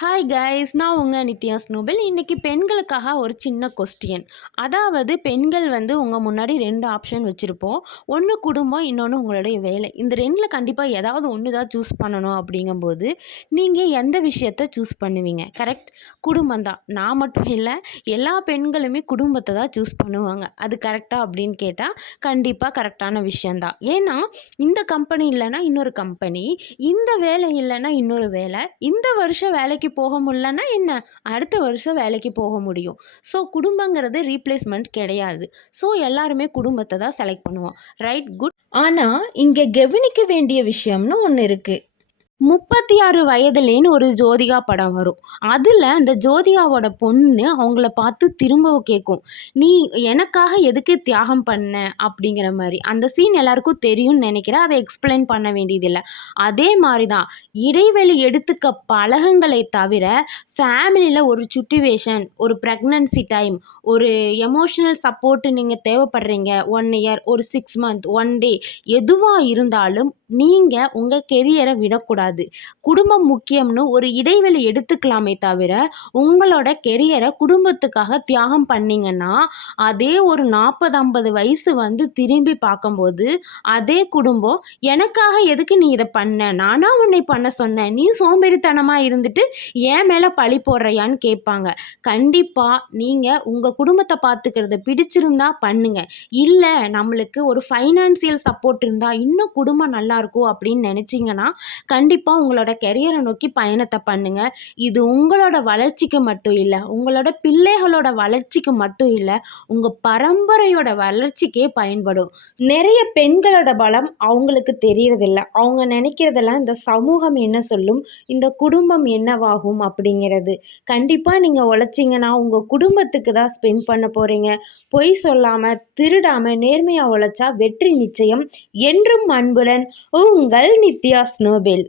Hi guys, நான் உங்கள் நித்யா ஸ்னோபல். இன்றைக்கி பெண்களுக்காக ஒரு சின்ன கொஸ்டின். அதாவது பெண்கள் உங்கள் முன்னாடி 2 ஆப்ஷன் வச்சுருப்போம். ஒன்று குடும்பம், இன்னொன்று உங்களுடைய வேலை. இந்த 2ல் கண்டிப்பாக ஏதாவது ஒன்று தான் சூஸ் பண்ணணும். அப்படிங்கும்போது நீங்கள் எந்த விஷயத்தை சூஸ் பண்ணுவீங்க? கரெக்ட், குடும்பம் தான். நான் மட்டும் இல்லை, எல்லா பெண்களுமே குடும்பத்தை தான் சூஸ் பண்ணுவாங்க. அது கரெக்டாக அப்படின்னு கேட்டால் கண்டிப்பாக கரெக்டான விஷயந்தான். ஏன்னா இந்த கம்பெனி இல்லைன்னா இன்னொரு கம்பெனி, இந்த வேலை இல்லைன்னா இன்னொரு வேலை, இந்த வருஷம் வேலைக்கு போக முடியலன்னா என்ன, அடுத்த வருஷம் வேலைக்கு போக முடியும். ஸோ குடும்பங்கிறது ரீப்ளேஸ்மெண்ட் கிடையாது. ஸோ எல்லாருமே குடும்பத்தை தான் செலக்ட் பண்ணுவோம். Right, good. ஆனால் இங்கே கவனிக்க வேண்டிய விஷயம்னு ஒன்று இருக்குது. 36 வயதுலேன்னு ஒரு ஜோதிகா படம் வரும். அதில் அந்த ஜோதிகாவோட பொண்ணு அவங்கள பார்த்து திரும்ப கேட்கும், நீ எனக்காக எதுக்கு தியாகம் பண்ண அப்படிங்கிற மாதிரி. அந்த சீன் எல்லாருக்கும் தெரியும்னு நினைக்கிறேன், அதை எக்ஸ்பிளைன் பண்ண வேண்டியதில்லை. அதே மாதிரி தான் இடைவெளி எடுத்துக்க பழகுங்களை தவிர ஃபேமிலியில் ஒரு சுச்சுவேஷன், ஒரு ப்ரெக்னன்சி டைம், ஒரு எமோஷ்னல் சப்போர்ட்டு நீங்கள் தேவைப்படுறீங்க, 1 இயர், ஒரு 6 மந்த், 1 டே, எதுவாக இருந்தாலும் நீங்கள் உங்கள் கெரியரை விடக்கூடாது. குடும்பம் முக்கியம்னு ஒரு இடைவெளி எடுத்துக்கலாமே தவிர உங்களோட கெரியரை குடும்பத்துக்காக தியாகம் பண்ணீங்கன்னா அதே ஒரு 40-50 வயசு திரும்பி பார்க்கும்போது அதே குடும்பம், எனக்காக எதுக்கு நீ இதை பண்ண, நானா உன்னை பண்ண சொன்னேன், நீ சோம்பேறித்தனமாக இருந்துட்டு ஏன் மேலே பழி போடுறையான்னு கேட்பாங்க. கண்டிப்பாக நீங்கள் உங்கள் குடும்பத்தை பார்த்துக்கிறத பிடிச்சிருந்தா பண்ணுங்க. இல்லை நம்மளுக்கு ஒரு ஃபைனான்சியல் சப்போர்ட் இருந்தால் இன்னும் குடும்பம் நல்லாயிருக்கும் அப்படின்னு நினச்சிங்கன்னா கண்டிப்பாக உங்களோட கெரியரை நோக்கி பயணத்தை பண்ணுங்க. இது உங்களோட வளர்ச்சிக்கு மட்டும் இல்லை, உங்களோட பிள்ளைகளோட வளர்ச்சிக்கு மட்டும் இல்லை, உங்கள் பரம்பரையோட வளர்ச்சிக்கே பயன்படும். நிறைய பெண்களோட பலம் அவங்களுக்கு தெரியறதில்ல. அவங்க நினைக்கிறதெல்லாம் இந்த சமூகம் என்ன சொல்லும், இந்த குடும்பம் என்னவாகும் அப்படிங்கிறது. கண்டிப்பாக நீங்கள் உழைச்சிங்கன்னா உங்கள் குடும்பத்துக்கு தான் ஸ்பெண்ட் பண்ண போகிறீங்க. பொய் சொல்லாமல் திருடாமல் நேர்மையாக உழைச்சா வெற்றி நிச்சயம். என்றும் அன்புடன் உங்கள் நித்யா ஸ்னோபல்.